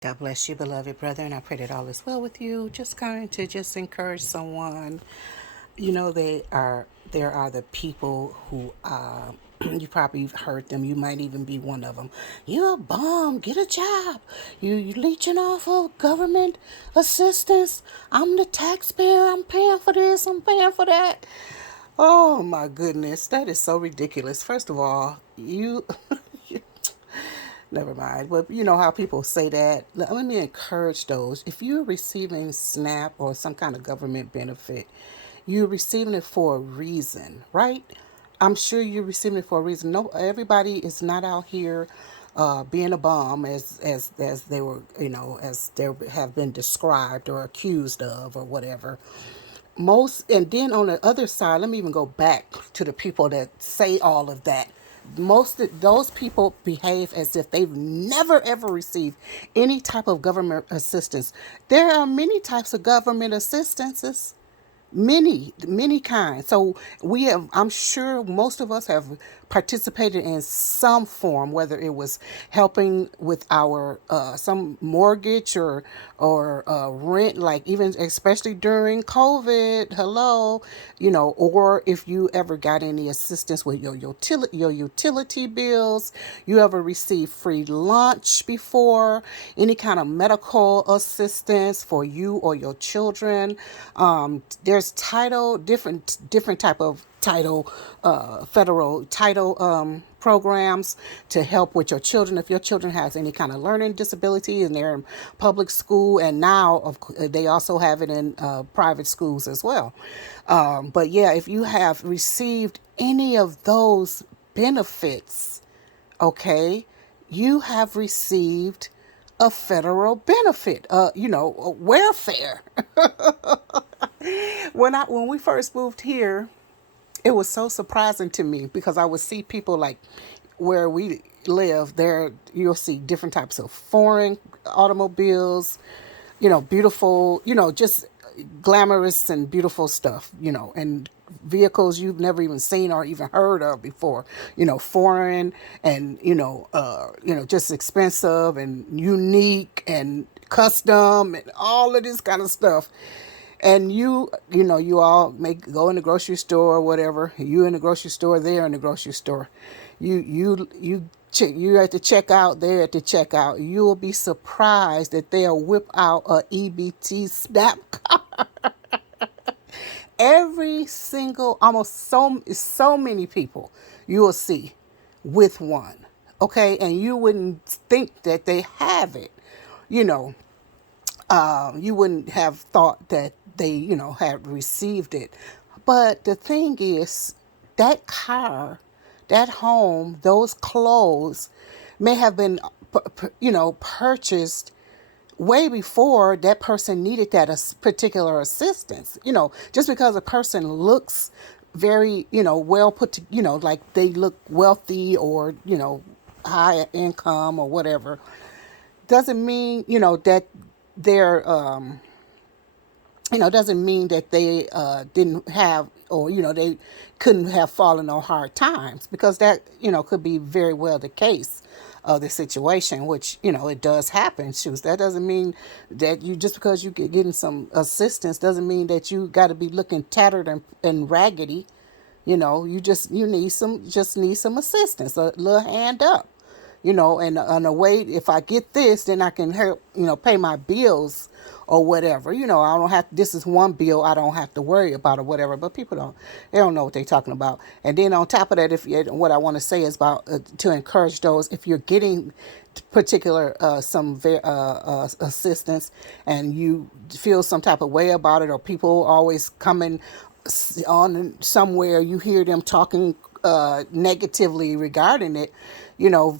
God bless you, beloved brother, and I pray that all is well with you. Just kind to just encourage someone. There are the people who you probably heard them. You might even be one of them. You a bum. Get a job. You leeching off of government assistance. I'm the taxpayer. I'm paying for this. I'm paying for that. Oh my goodness, that is so ridiculous. First of all, you never mind. But you know how people say that. Let me encourage those. If you're receiving SNAP or some kind of government benefit, you're receiving it for a reason, right? I'm sure you're receiving it for a reason. No, everybody is not out here being a bum as they were, as they have been described or accused of or whatever. Most, and then on the other side, let me even go back to the people that say all of that. Most of those people behave as if they've never ever received any type of government assistance. There are many types of government assistances, many kinds. So we have, I'm sure most of us have participated in some form, whether it was helping with our some mortgage or rent, like even especially during COVID. Hello, or if you ever got any assistance with your utility bills, you ever received free lunch before, any kind of medical assistance for you or your children. There's different type of title, federal title programs to help with your children if your children has any kind of learning disability and they're in public school, and now they also have it in private schools as well. But yeah, if you have received any of those benefits, okay, you have received a federal benefit, welfare. When we first moved here, it was so surprising to me because I would see people like where we live there. You'll see different types of foreign automobiles, beautiful, just glamorous and beautiful stuff, and vehicles you've never even seen or even heard of before, foreign and, just expensive and unique and custom and all of this kind of stuff. And you all make go in the grocery store or whatever. You in the grocery store, they're in the grocery store. You at the checkout, they're at the checkout. You will be surprised that they'll whip out a EBT SNAP card. Every single, almost so many people you will see with one. Okay, and you wouldn't think that they have it. You know, you wouldn't have thought that they, had received it. But the thing is, that car, that home, those clothes may have been, purchased way before that person needed that particular assistance. Just because a person looks very, well put to, like they look wealthy or, high income or whatever, doesn't mean, that they're doesn't mean that they didn't have, or they couldn't have fallen on hard times, because that could be very well the case of the situation, which it does happen. Shoes, that doesn't mean that you, just because you get getting some assistance, doesn't mean that you got to be looking tattered and raggedy. You need some assistance, a little hand up, and a way, if I get this, then I can help, pay my bills or whatever. I don't have, this is one bill I don't have to worry about or whatever, but people they don't know what they're talking about. And then on top of that, what I want to say is about to encourage those, if you're getting particular assistance and you feel some type of way about it, or people always coming on somewhere, you hear them talking negatively regarding it,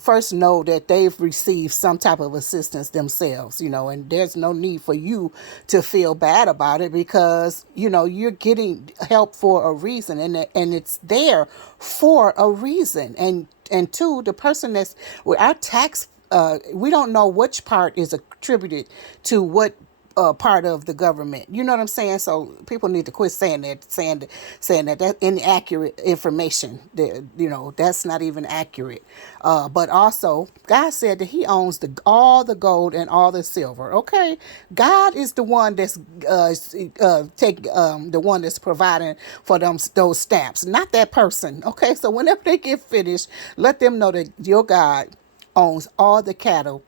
first know that they've received some type of assistance themselves, and there's no need for you to feel bad about it, because, you're getting help for a reason, and it's there for a reason. And two, the person that's with our tax, we don't know which part is attributed to what part of the government. You know what I'm saying? So people need to quit saying that that's inaccurate information. That, you know, that's not even accurate. But also, God said that He owns all the gold and all the silver. Okay, God is the one that's the one that's providing for them those stamps, not that person. Okay, so whenever they get finished, let them know that your God owns all the cattle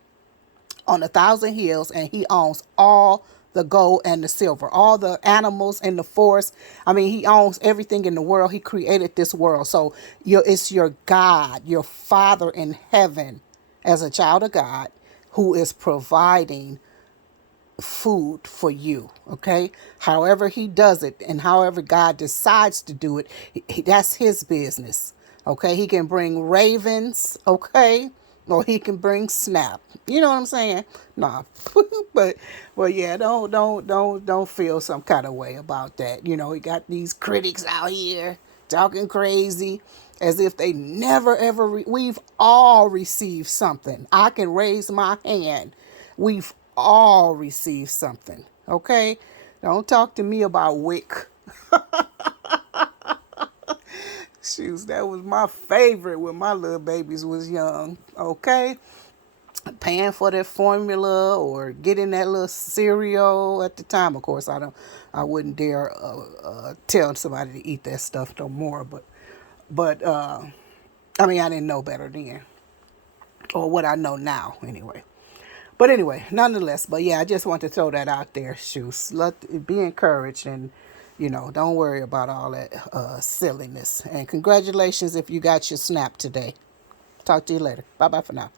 on 1,000 hills, and He owns all the gold and the silver, all the animals in the forest. I mean, He owns everything in the world. He created this world. So it's your God, your Father in heaven, as a child of God, who is providing food for you. Okay, however He does it and however God decides to do it, that's His business. Okay, He can bring ravens. Okay, or He can bring snap. You know what I'm saying? Nah. but yeah, don't feel some kind of way about that. You know, we got these critics out here talking crazy as if they never ever we've all received something. I can raise my hand. We've all received something. Okay, don't talk to me about WIC. Shoes, that was my favorite when my little babies was young. Okay, paying for that formula or getting that little cereal at the time. Of course, I wouldn't dare tell somebody to eat that stuff no more. But I mean, I didn't know better then, or what I know now anyway. But anyway, nonetheless, but yeah, I just want to throw that out there. Shoes, be encouraged, and don't worry about all that silliness. And congratulations if you got your snap today. Talk to you later. Bye bye for now.